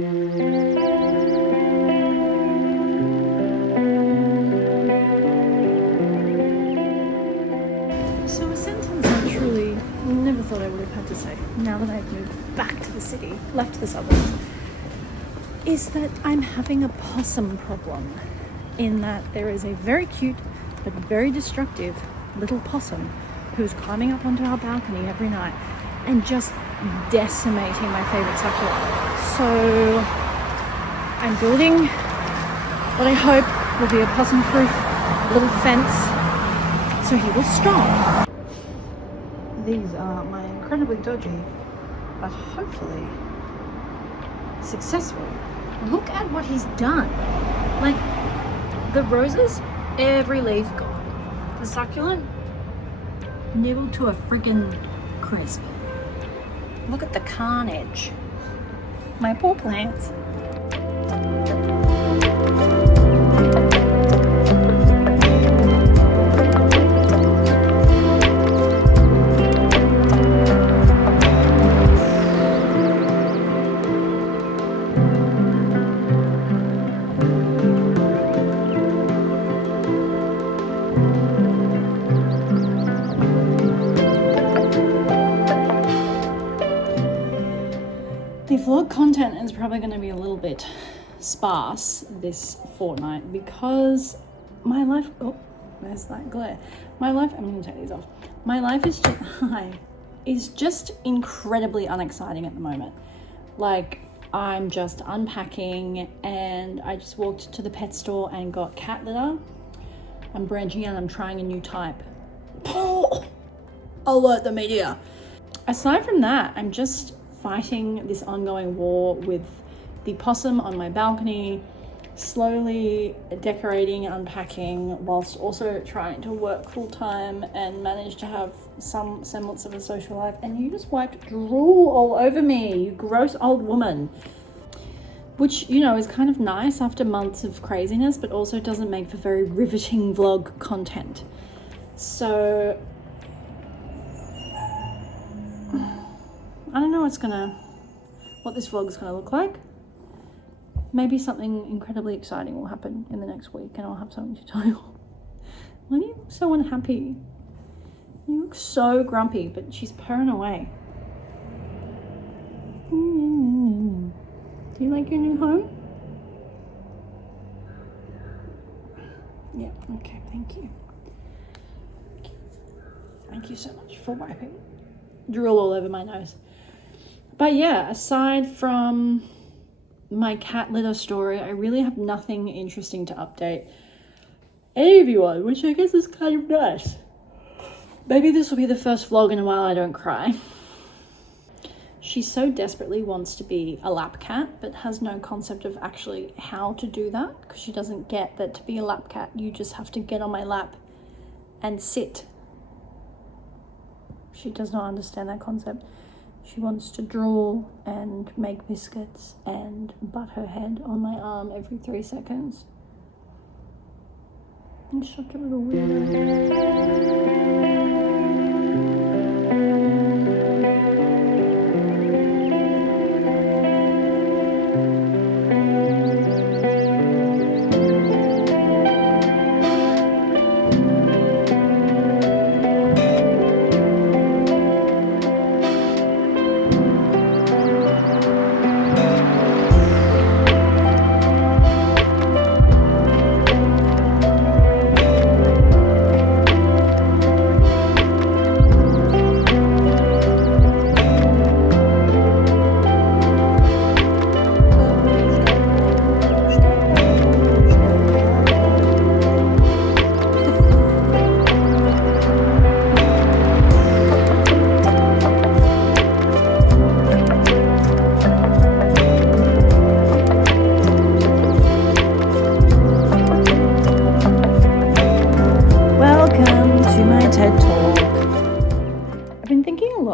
So a sentence I truly never thought I would have had to say, now that I've moved back to the city, left the suburbs, is that I'm having a possum problem, in that there is a very cute but very destructive little possum who is climbing up onto our balcony every night and just decimating my favorite succulent. So I'm building what I hope will be a possum-proof little fence so he will stop. These are my incredibly dodgy, but hopefully successful. Look at what he's done. Like, the roses, every leaf gone. The succulent, nibbled to a friggin' crisp. Look at the carnage. My poor plants. The vlog content is probably going to be a little bit sparse this fortnight because my life, oh, there's that glare. My life, I'm going to take these off. My life is just incredibly unexciting at the moment. Like, I'm just unpacking and I just walked to the pet store and got cat litter. I'm branching out, I'm trying a new type. Alert the media. Aside from that, I'm just fighting this ongoing war with the possum on my balcony, slowly decorating and unpacking whilst also trying to work full time and manage to have some semblance of a social life. And you just wiped drool all over me, you gross old woman. Which, you know, is kind of nice after months of craziness, but also doesn't make for very riveting vlog content. So I don't know what this vlog is gonna look like. Maybe something incredibly exciting will happen in the next week and I'll have something to tell you. Why do you look so unhappy? You look so grumpy, but she's purring away. Do you like your new home? Yeah, okay, thank you. Thank you so much for wiping. Drool all over my nose. But yeah, aside from my cat litter story, I really have nothing interesting to update any of you on, which I guess is kind of nice. Maybe this will be the first vlog in a while I don't cry. She so desperately wants to be a lap cat, but has no concept of actually how to do that, because she doesn't get that to be a lap cat, you just have to get on my lap and sit. She does not understand that concept. She wants to drool and make biscuits and butt her head on my arm every 3 seconds. I'm such a little weirdo.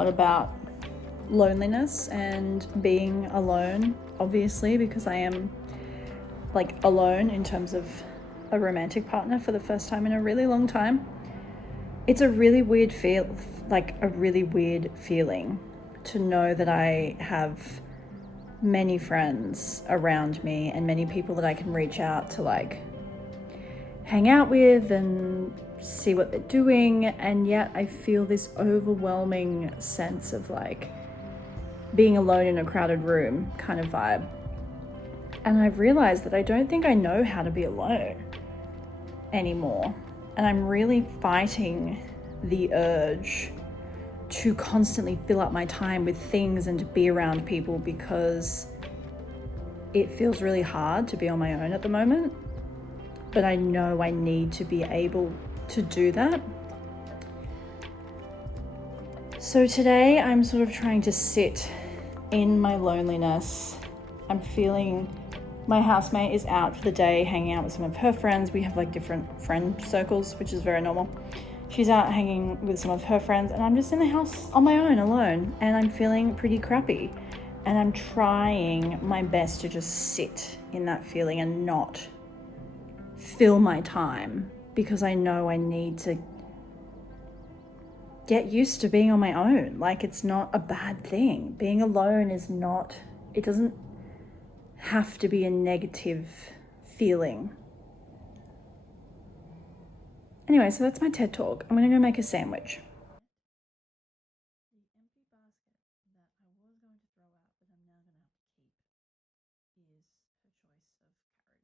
About loneliness and being alone, obviously, because I am like alone in terms of a romantic partner for the first time in a really long time. It's a really weird feeling to know that I have many friends around me and many people that I can reach out to like hang out with and see what they're doing, and yet I feel this overwhelming sense of like being alone in a crowded room kind of vibe. And I've realized that I don't think I know how to be alone anymore. And I'm really fighting the urge to constantly fill up my time with things and to be around people, because it feels really hard to be on my own at the moment. But I know I need to be able to do that. So today I'm sort of trying to sit in my loneliness. I'm feeling my housemate is out for the day hanging out with some of her friends. We have like different friend circles, which is very normal. She's out hanging with some of her friends and I'm just in the house on my own, alone, and I'm feeling pretty crappy. And I'm trying my best to just sit in that feeling and not fill my time, because I know I need to get used to being on my own. Like, it's not a bad thing. Being alone is not, it doesn't have to be a negative feeling. Anyway, so that's my TED Talk. I'm gonna go make a sandwich. The empty basket that I was going to throw out, but I'm now gonna have to keep, is her choice of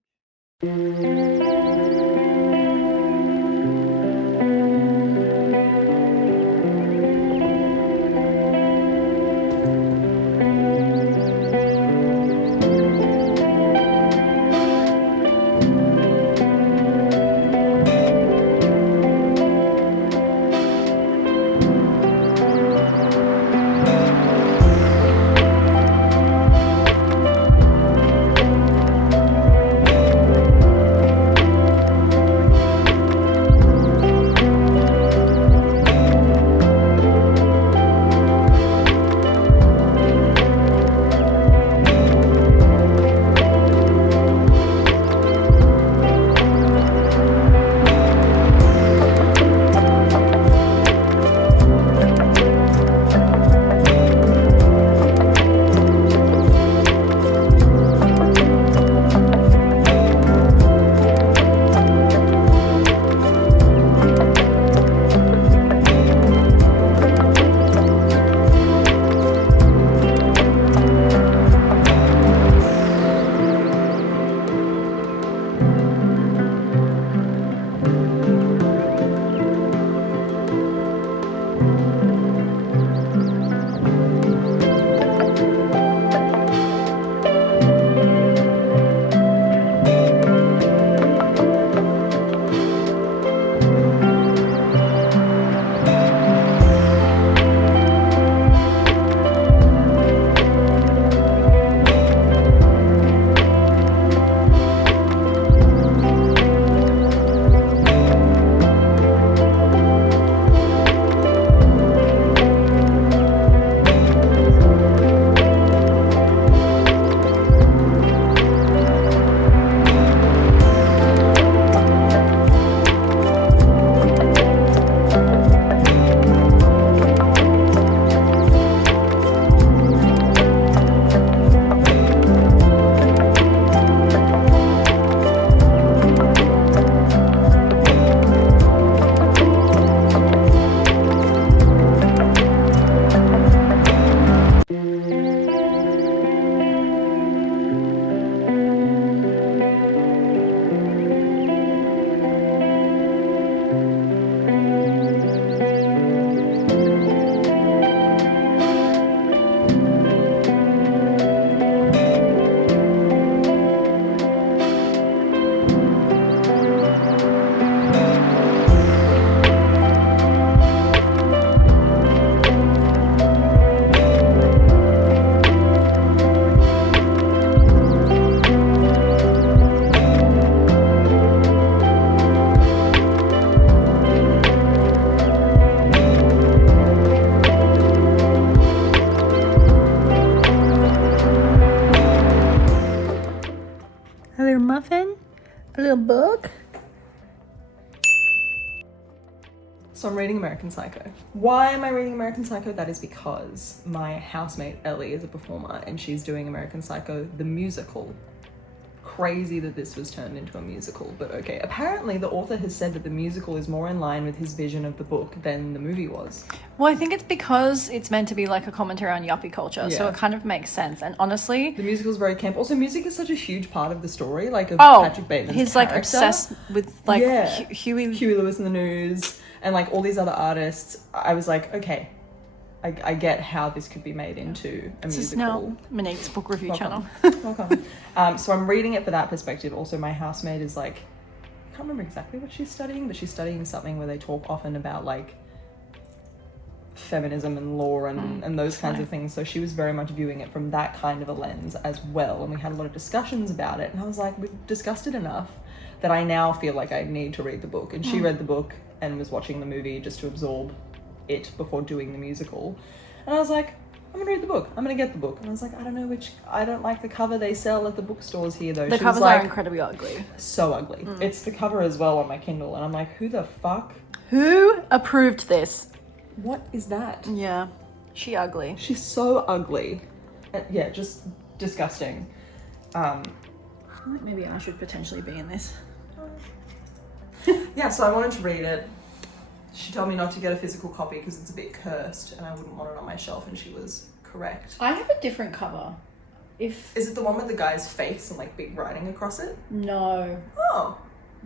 a little muffin, a little book. So I'm reading American Psycho. Why am I reading American Psycho? That is because my housemate Ellie is a performer and she's doing American Psycho the musical. Crazy that this was turned into a musical, but okay. Apparently the author has said that the musical is more in line with his vision of the book than the movie was. Well, I think it's because it's meant to be like a commentary on yuppie culture, so Yeah. it kind of makes sense. And honestly, The musical's very camp. Also, music is such a huge part of the story, like of Patrick Bateman's he's character. like obsessed with like Yeah. Huey Lewis in the News and like all these other artists. I was like, okay, I get how this could be made into a This musical. is now Monique's book review channel. Welcome. So I'm reading it for that perspective. Also, my housemate is like, I can't remember exactly what she's studying, but she's studying something where they talk often about like feminism and law and those kinds of things. So she was very much viewing it from that kind of a lens as well. And we had a lot of discussions about it. And I was like, we've discussed it enough that I now feel like I need to read the book. And she read the book and was watching the movie just to absorb it before doing the musical. And I was like, I'm gonna read the book. I'm gonna get the book. And I was like, I don't like the cover they sell at the bookstores here though. The She was covers like, are incredibly ugly. so ugly. It's the cover as well on my Kindle. And I'm like, who the fuck? Who approved this? What is that? Yeah, she ugly. She's so ugly. Yeah, just disgusting. I think maybe I should potentially be in this. Yeah, so I wanted to read it. She told me not to get a physical copy because it's a bit cursed and I wouldn't want it on my shelf, and she was correct. I have a different cover. If Is it the one with the guy's face and like big writing across it? no, Oh,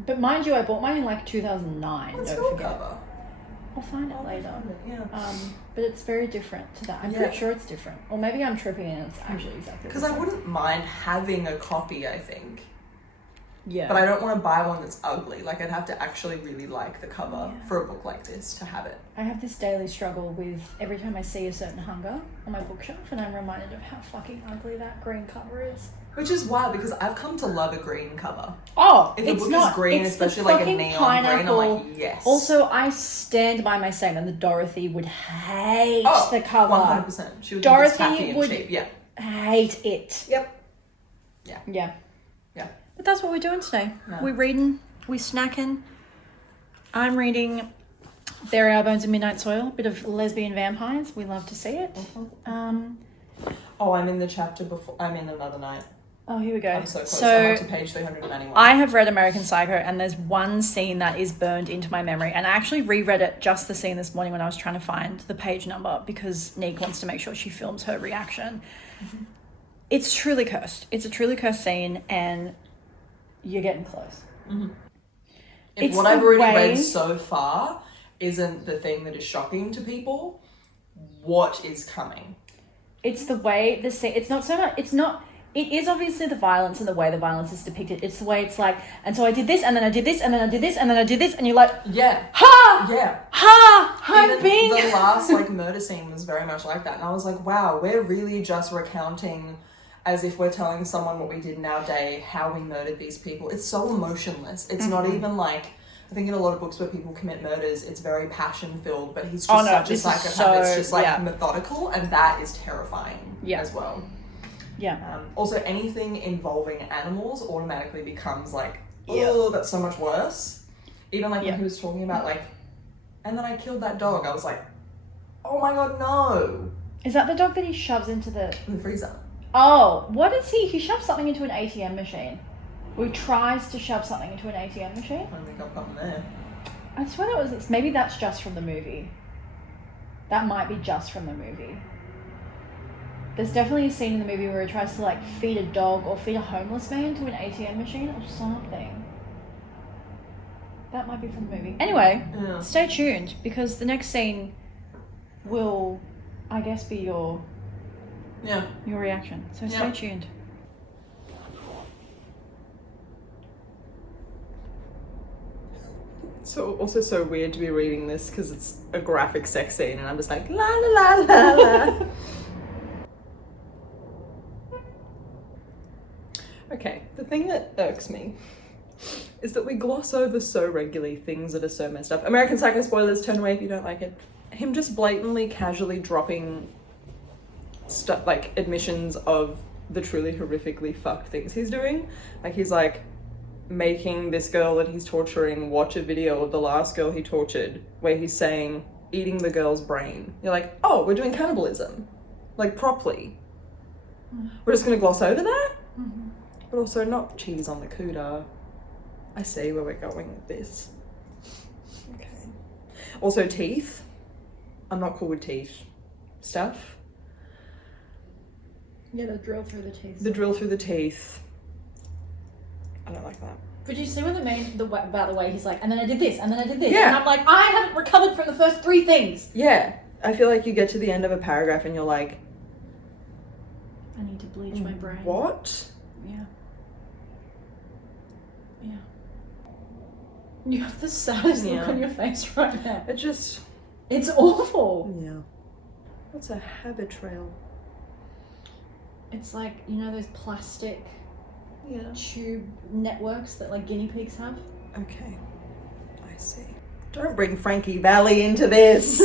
but mind you, I bought mine in like 2009. what's Don't your forget. cover? I'll find it later. Yeah. But it's very different to that. I'm Yeah. pretty sure it's different, or maybe I'm tripping and it's actually exactly. Because the I same. wouldn't mind having a copy, I think. Yeah. But I don't want to buy one that's ugly. Like, I'd have to actually really like the cover Yeah. for a book like this to have it. I have this daily struggle with every time I see a certain hunger on my bookshelf, and I'm reminded of how fucking ugly that green cover is. Which is wild because I've come to love a green cover. Oh, If a it's book not. is green, It's the especially like a fucking neon pineapple. green, I'm like, yes. Also, I stand by my statement that Dorothy would hate the cover. 100%. She would Dorothy think it's tacky and would- cheap. Yeah. Hate it. Yep. Yeah. Yeah. But that's what we're doing today. No. We're reading, we're snacking. I'm reading Bury Our Bones in Midnight Soil, a bit of lesbian vampires. We love to see it. Oh, I'm in the chapter before. I'm in Another Night. Oh, here we go. I'm so close. I'm up to page 391. I have read American Psycho, and there's one scene that is burned into my memory. And I actually reread it, just the scene this morning when I was trying to find the page number, because Nick wants to make sure she films her reaction. Mm-hmm. It's truly cursed. It's a truly cursed scene, and you're getting close. Mm-hmm. If It's what I've the already way- read so far isn't the thing that is shocking to people, what is coming? It's the way the scene, it's not so much, it's not, it is obviously the violence and the way the violence is depicted. It's the way it's like, and so I did this, and then I did this, and then I did this, and then I did this, and you're like, Yeah. ha! Yeah. Ha! I'm Even being... the last like murder scene was very much like that, and I was like, wow, we're really just recounting as if we're telling someone what we did in our day, how we murdered these people. It's so emotionless. It's not even like, I think in a lot of books where people commit murders, it's very passion filled, but he's just such a this is psychopath. so- It's just like yeah. methodical, and that is terrifying Yeah. as well. Yeah. Also, anything involving animals automatically becomes like, Yeah. oh, that's so much worse. Even like Yeah. when he was talking about like, and then I killed that dog, I was like, oh my god, no. Is that the dog that he shoves into the... In the freezer. Oh, what is he? He shoves something into an ATM machine. Or he tries to shove something into an ATM machine. I don't think I've gotten there. I swear that was... Maybe that's just from the movie. That might be just from the movie. There's definitely a scene in the movie where he tries to like feed a dog or feed a homeless man to an ATM machine or something. That might be from the movie. Anyway, Yeah. stay tuned because the next scene will, I guess, be your Yeah. reaction. So stay Yeah. tuned. So also so weird to be reading this because it's a graphic sex scene and I'm just like la la la la la. Okay, the thing that irks me is that we gloss over so regularly things that are so messed up. American Psycho spoilers, turn away if you don't like it. Him just blatantly, casually dropping stuff like admissions of the truly horrifically fucked things he's doing. Like he's like, making this girl that he's torturing watch a video of the last girl he tortured where he's saying, eating the girl's brain. You're like, oh, we're doing cannibalism. Like, properly. We're just going to gloss over that? Mm-hmm. But also not cheese on the cooter. I see where we're going with this. Okay. Also, teeth. I'm not cool with teeth stuff. Yeah, the drill through the teeth. The drill through the teeth. I don't like that. But you see what about the way he's like, and then I did this, and then I did this. Yeah. And I'm like, I haven't recovered from the first 3 things. Yeah. I feel like you get to the end of a paragraph and you're like, I need to bleach my brain. what? Yeah. Yeah. You have the saddest look on your face right now. It's awful. Yeah. What's a habit trail? It's like, you know those plastic Yeah. tube networks that like guinea pigs have? Okay. I see. Don't bring Frankie Valli into this.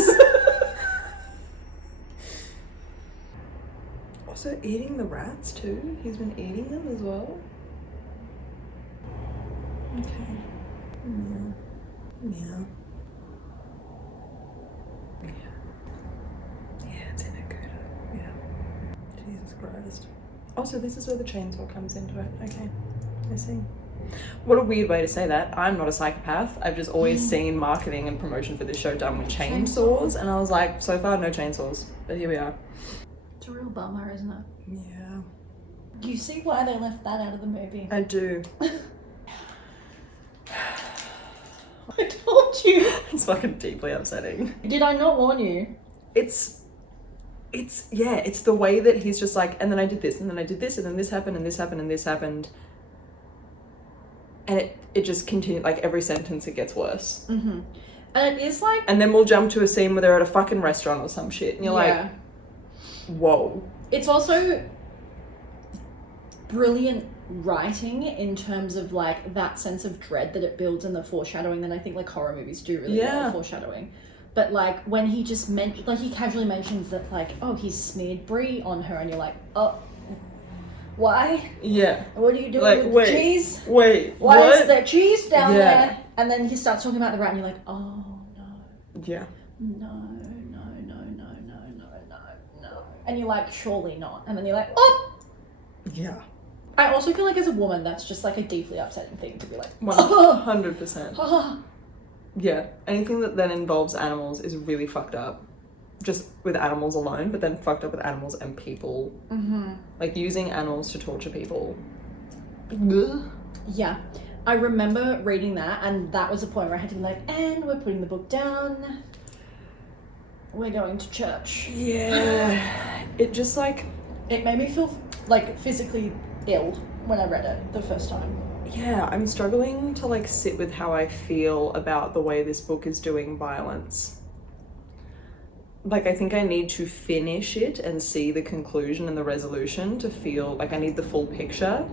Also eating the rats too. He's been eating them as well. Okay. Yeah. Yeah, it's in a cooter. Yeah. Jesus Christ. Also, this is where the chainsaw comes into it. Okay. I see. What a weird way to say that. I'm not a psychopath. I've just always seen marketing and promotion for this show done with chainsaws, and I was like, so far, no chainsaws. But here we are. It's a real bummer, isn't it? Yeah. You see why they left that out of the movie? I do. I told you. It's fucking deeply upsetting. Did I not warn you? It's the way that he's just like, and then I did this, and then I did this, and then this happened, and this happened, and this happened. And it just continued, like every sentence it gets worse. Mm-hmm. And it is like... And then we'll jump to a scene where they're at a fucking restaurant or some shit, and you're like, whoa. It's also brilliant writing in terms of like that sense of dread that it builds in the foreshadowing that I think like horror movies do really well at foreshadowing. But like when he just like he casually mentions that like, oh, he's smeared brie on her, and you're like, oh, why? Yeah. What are you doing like, with cheese? Wait, why what? is there cheese down there? And then he starts talking about the rat, and you're like, oh no. Yeah. No. And you're like, surely not. And then you're like, oh! Yeah. I also feel like as a woman, that's just like a deeply upsetting thing to be like, 100%. Yeah. Anything that then involves animals is really fucked up. Just with animals alone, but then fucked up with animals and people. Mm-hmm. Like using animals to torture people. Yeah. I remember reading that, and that was a point where I had to be like, and we're putting the book down. We're going to church. Yeah. It just like... It made me feel like physically ill when I read it the first time. Yeah, I'm struggling to like sit with how I feel about the way this book is doing violence. Like, I think I need to finish it and see the conclusion and the resolution to feel like I need the full picture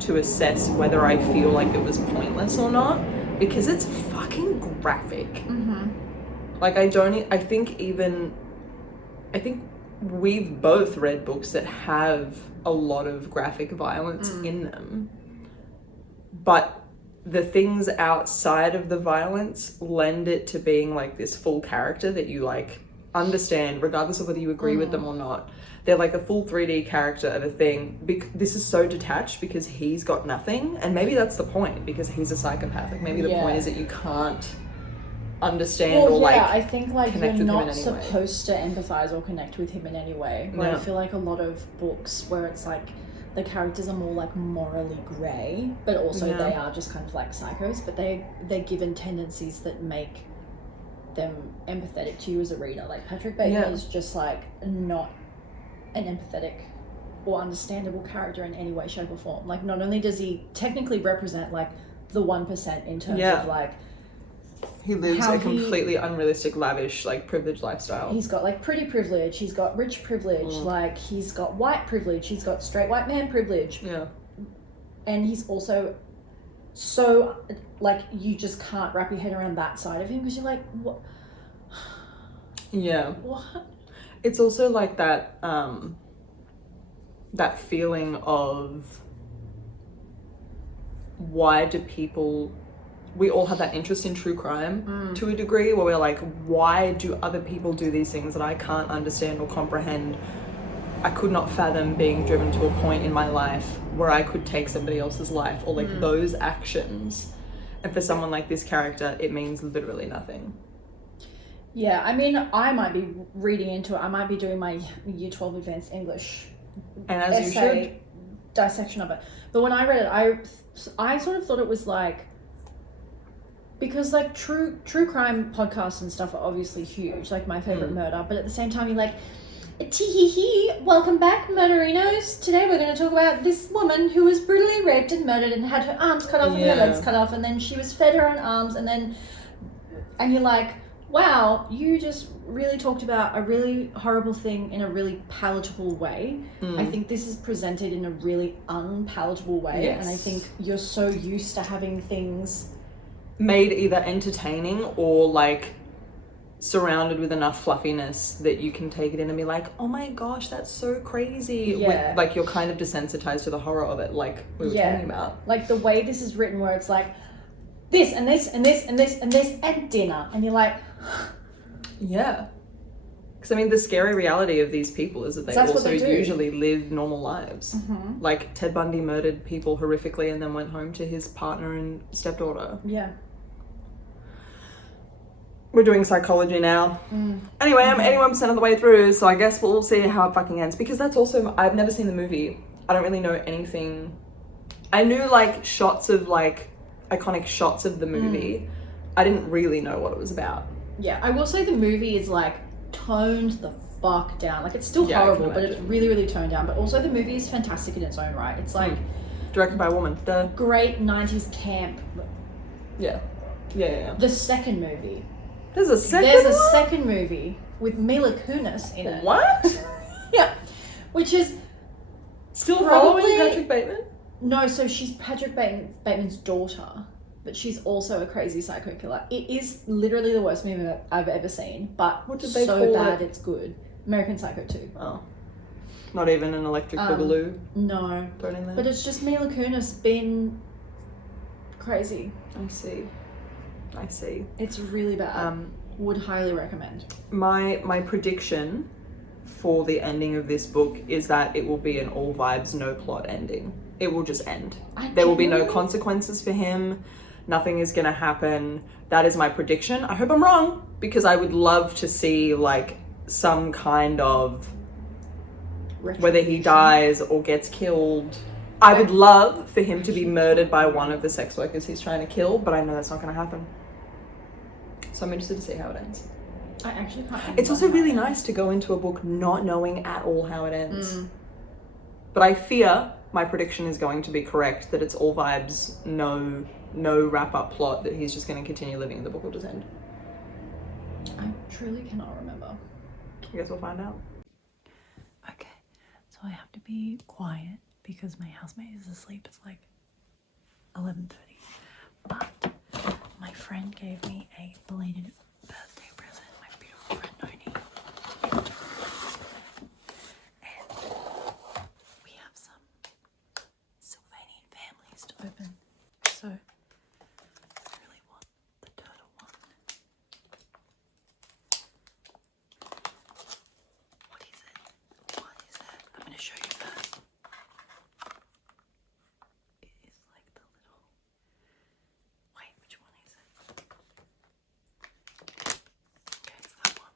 to assess whether I feel like it was pointless or not, because it's fucking graphic. Mm-hmm. Like, I think we've both read books that have a lot of graphic violence in them, but the things outside of the violence lend it to being like this full character that you like understand regardless of whether you agree with them or not. They're like a full 3D character of a thing. This is so detached because he's got nothing, and maybe that's the point, because he's a psychopath. Like maybe the point is that you can't understand or like I think like you're not supposed way. to empathize or connect with him in any way. Where I feel like a lot of books where it's like the characters are more like morally grey, but also they are just kind of like psychos, but they're given tendencies that make them empathetic to you as a reader. Like Patrick Bateman is just like not an empathetic or understandable character in any way, shape or form. Like not only does he technically represent like the 1% in terms of like he lives a completely unrealistic, lavish, like privileged lifestyle. He's got like pretty privilege, he's got rich privilege, like he's got white privilege, he's got straight white man privilege. Yeah. And he's also so like you just can't wrap your head around that side of him because you're like, what? Yeah. What? It's also like that that feeling of why do people, we all have that interest in true crime to a degree, where we're like, why do other people do these things that I can't understand or comprehend? I could not fathom being driven to a point in my life where I could take somebody else's life, or like those actions. And for someone like this character, it means literally nothing. Yeah, I mean, I might be reading into it. I might be doing my Year 12 Advanced English And as you should. dissection of it. But when I read it, I sort of thought it was like, because like true crime podcasts and stuff are obviously huge, like My Favorite Murder, but at the same time you're like, tee-hee-hee, welcome back, murderinos. Today we're going to talk about this woman who was brutally raped and murdered and had her arms cut off and her legs cut off, and then she was fed her own arms, and you're like, wow, you just really talked about a really horrible thing in a really palatable way. I think this is presented in a really unpalatable way, and I think you're so used to having things made either entertaining or like surrounded with enough fluffiness that you can take it in and be like, oh my gosh, that's so crazy. Yeah. Like you're kind of desensitized to the horror of it, like we were talking about. Like the way this is written, where it's like this and this and this and this and this and dinner, and you're like, yeah. Because I mean, the scary reality of these people is that they also usually live normal lives. Like Ted Bundy murdered people horrifically and then went home to his partner and stepdaughter. Yeah. We're doing psychology now. Anyway, I'm 81% of the way through, so I guess we'll see how it fucking ends. Because that's also, I've never seen the movie. I don't really know anything. I knew like shots of like iconic shots of the movie. I didn't really know what it was about. Yeah, I will say the movie is like toned the fuck down. Like it's still horrible, but it's really, really toned down. But also the movie is fantastic in its own right. It's like directed by a woman. Great 90s camp. Yeah. The second movie. There's a second movie with Mila Kunis in it. What? Yeah. Which is still following Patrick Bateman? No, so she's Patrick Bateman's daughter, but she's also a crazy psycho killer. It is literally the worst movie I've ever seen, but what did they so call bad it? It's good. American Psycho 2. Oh. Not even an Electric Boogaloo? No. Thrown in there? But it's just Mila Kunis being crazy. I see. It's really bad. Would highly recommend. My prediction for the ending of this book is that it will be an all vibes, no plot ending. It will just end. There will be no consequences for him. Nothing is going to happen. That is my prediction. I hope I'm wrong, because I would love to see like some kind of whether he dies or gets killed. I would love for him to be murdered by one of the sex workers he's trying to kill, but I know that's not going to happen. So I'm interested to see how it ends. I actually can't. It's also really nice to go into a book not knowing at all how it ends. But I fear my prediction is going to be correct, that it's all vibes, no wrap-up plot, that he's just going to continue living and the book will just end. I truly cannot remember. I guess we'll find out. Okay, so I have to be quiet because my housemate is asleep. It's like 11:30. But my friend gave me a belated birthday present, my beautiful friend Noni. And we have some Sylvanian families to open. So I really want the turtle one. What is it? I'm going to show you first. It is like the little... Wait, which one is it? Okay, it's that one.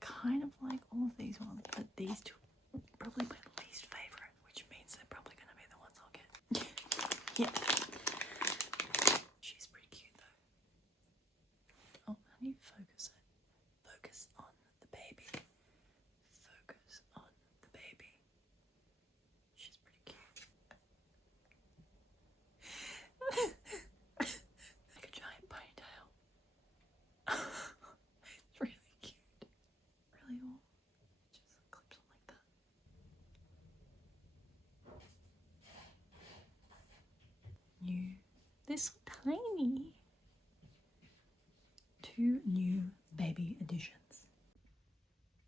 Kind of like all of these ones, but these two are probably my least favourite, which means they're probably going to be the ones I'll get. Yeah. She's pretty cute though. Oh, how do you focus it? Focus on the baby. Focus on the baby. She's pretty cute. Like a giant ponytail. It's really cute. Really all just clips on like that. This tiny. 2 new baby additions.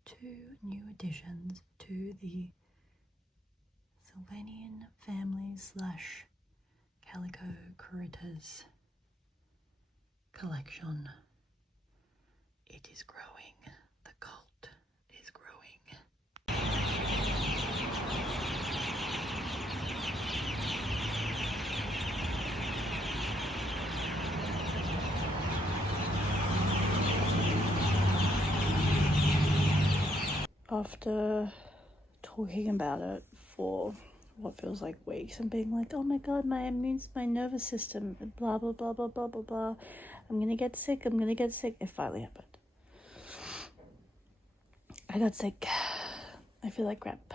2 new additions to the Sylvanian family slash Calico Critters collection. It is growing. The cult is growing. After talking about it for what feels like weeks and being like, oh my god, my nervous system, blah blah blah blah blah blah blah, I'm gonna get sick, it finally happened. I got sick. I feel like crap.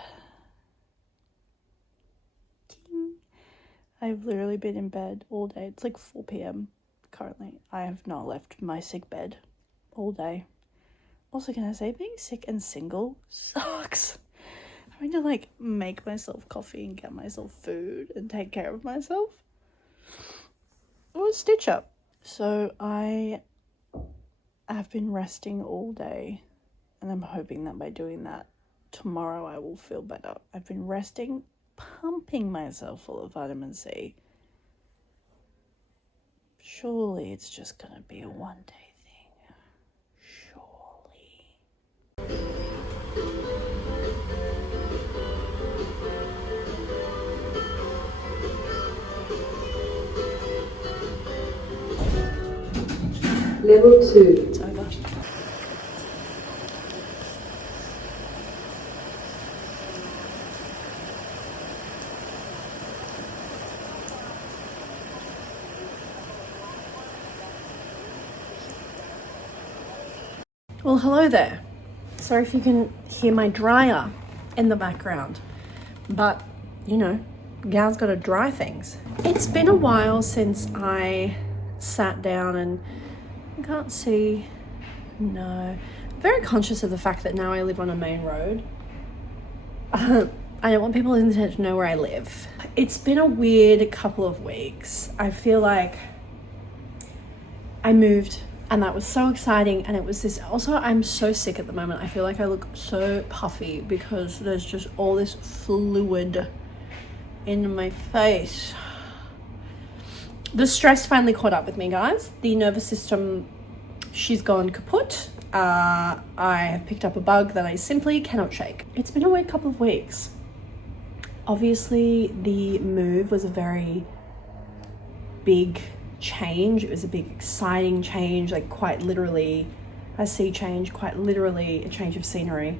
I've literally been in bed all day. It's like 4 p.m. currently. I have not left my sick bed all day. Also, can I say being sick and single sucks? Having to like make myself coffee and get myself food and take care of myself. It was stitch up. So I have been resting all day, and I'm hoping that by doing that tomorrow I will feel better. I've been resting, pumping myself full of vitamin C. Surely it's just gonna be a one-day thing. Surely. Level 2. It's over. Well, hello there. Sorry if you can hear my dryer in the background, but you know, gal's got to dry things. It's been a while since I sat down and you can't see. No, I'm very conscious of the fact that now I live on a main road. I don't want people on the internet to know where I live. It's been a weird couple of weeks. I feel like I moved and that was so exciting, and it was this, also I'm so sick at the moment. I feel like I look so puffy because there's just all this fluid in my face. The stress finally caught up with me, guys. The nervous system, she's gone kaput. I have picked up a bug that I simply cannot shake. It's been a weird couple of weeks. Obviously, the move was a very big change. It was a big, exciting change, like quite literally a sea change, quite literally a change of scenery.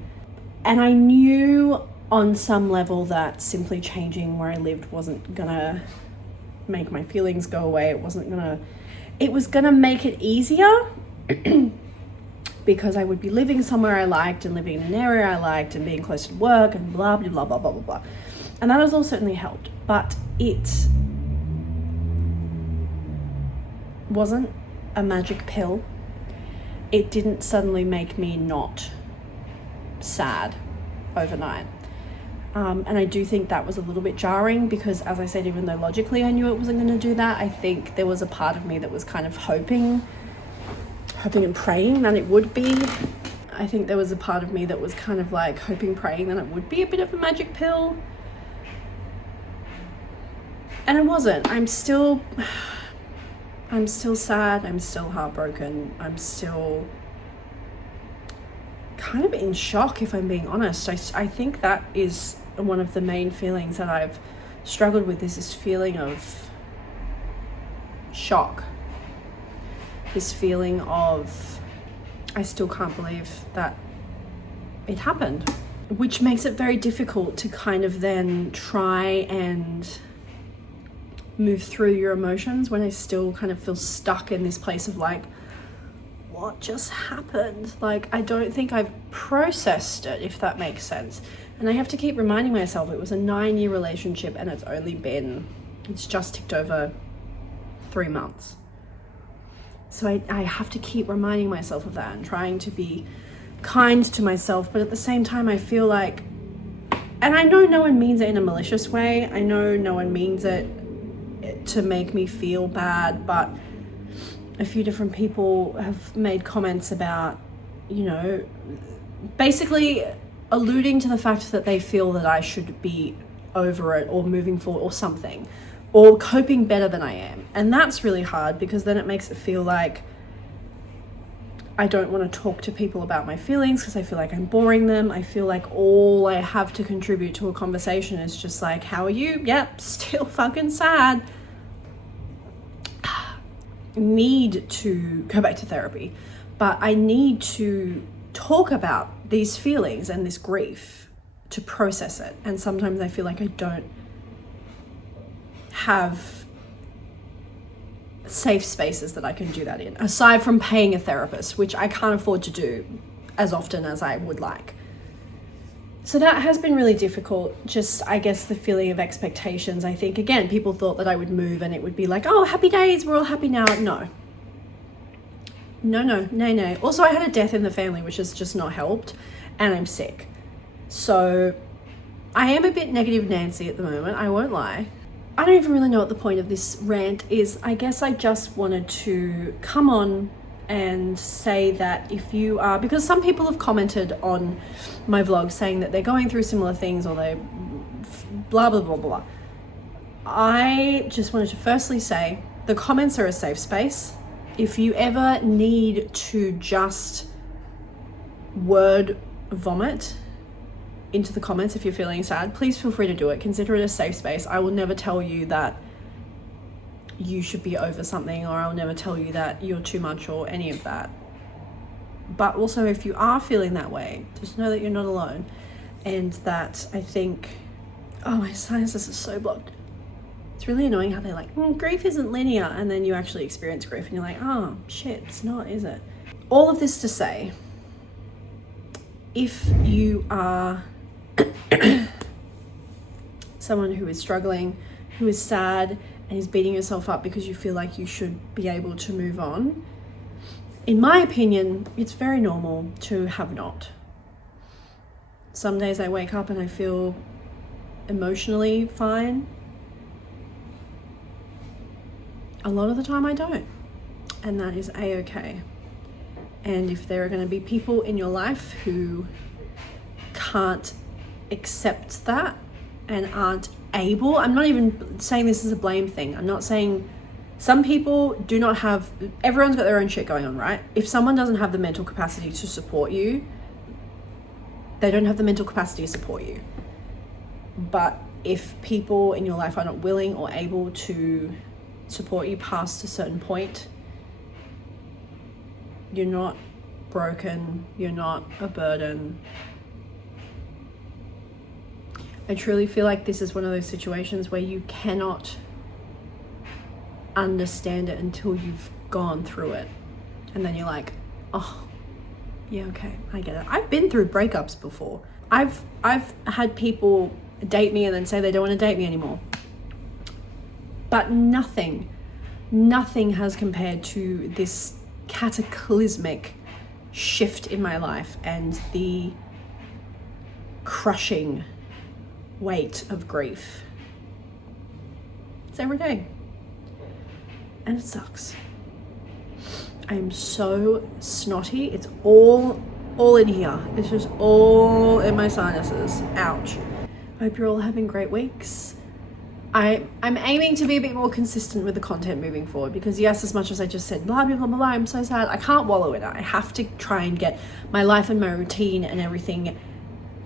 And I knew on some level that simply changing where I lived wasn't gonna make my feelings go away. It was gonna make it easier because I would be living somewhere I liked and living in an area I liked and being close to work and blah, blah, blah, blah, blah, blah, blah. And that has all certainly helped, but it wasn't a magic pill. It didn't suddenly make me not sad overnight. And I do think that was a little bit jarring because, as I said, even though logically I knew it wasn't going to do that, I think there was a part of me that was kind of hoping and praying that it would be. I think there was a part of me that was kind of like hoping, praying that it would be a bit of a magic pill. And it wasn't. I'm still sad. I'm still heartbroken. I'm still kind of in shock, if I'm being honest. I think that is one of the main feelings that I've struggled with, is this feeling of shock. This feeling of, I still can't believe that it happened, which makes it very difficult to kind of then try and move through your emotions when I still kind of feel stuck in this place of like, what just happened? Like, I don't think I've processed it, if that makes sense. And I have to keep reminding myself it was a 9-year relationship and it's just ticked over 3 months. So I have to keep reminding myself of that and trying to be kind to myself. But at the same time, I feel like, and I know no one means it in a malicious way. I know no one means it to make me feel bad, but a few different people have made comments about, you know, basically alluding to the fact that they feel that I should be over it or moving forward or something, or coping better than I am. And that's really hard, because then it makes it feel like I don't want to talk to people about my feelings because I feel like I'm boring them. I feel like all I have to contribute to a conversation is just like, how are you? Yep, still fucking sad. Need to go back to therapy, but I need to talk about these feelings and this grief to process it. And sometimes I feel like I don't have safe spaces that I can do that in, aside from paying a therapist, which I can't afford to do as often as I would like. So that has been really difficult. Just, I guess, the feeling of expectations. I think, again, people thought that I would move and it would be like, oh, happy days, we're all happy now. No. Also, I had a death in the family, which has just not helped, and I'm sick. So I am a bit negative Nancy at the moment, I won't lie. I don't even really know what the point of this rant is. I guess I just wanted to come on and say that if you are, because some people have commented on my vlog saying that they're going through similar things, or they blah, blah, blah, blah. I just wanted to firstly say the comments are a safe space. If you ever need to just word vomit into the comments if you're feeling sad, please feel free to do it. Consider it a safe space. I will never tell you that you should be over something, or I'll never tell you that you're too much or any of that. But also, if you are feeling that way, just know that you're not alone. And that I think, oh, my sinuses are so blocked. It's really annoying how they're like, grief isn't linear, and then you actually experience grief and you're like, oh shit, it's not, is it? All of this to say, if you are someone who is struggling, who is sad, and is beating yourself up because you feel like you should be able to move on, in my opinion, it's very normal to have not. Some days I wake up and I feel emotionally fine. A lot of the time I don't, and that is a-okay. And if there are going to be people in your life who can't accept that and aren't able, I'm not even saying this is a blame thing. I'm not saying, some people do not have, everyone's got their own shit going on, right? If someone doesn't have the mental capacity to support you, they don't have the mental capacity to support you. But if people in your life are not willing or able to support you past a certain point, you're not broken, you're not a burden. I truly feel like this is one of those situations where you cannot understand it until you've gone through it. And then you're like, oh, yeah, okay, I get it. I've been through breakups before. I've had people date me and then say they don't want to date me anymore. But nothing has compared to this cataclysmic shift in my life and the crushing weight of grief. It's every day. And it sucks. I am so snotty. It's all in here. It's just all in my sinuses. Ouch. I hope you're all having great weeks. I'm aiming to be a bit more consistent with the content moving forward, because yes, as much as I just said blah blah blah blah, I'm so sad, I can't wallow in it. I have to try and get my life and my routine and everything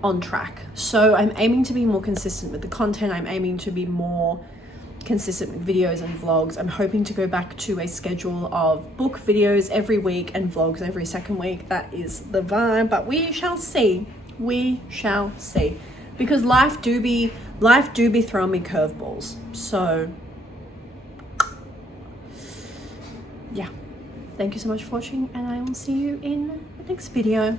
on track. So I'm aiming to be more consistent with the content. I'm aiming to be more consistent with videos and vlogs. I'm hoping to go back to a schedule of book videos every week and vlogs every second week. That is the vibe, but we shall see. We shall see. Because life do be throwing me curveballs. So yeah, thank you so much for watching, and I will see you in the next video.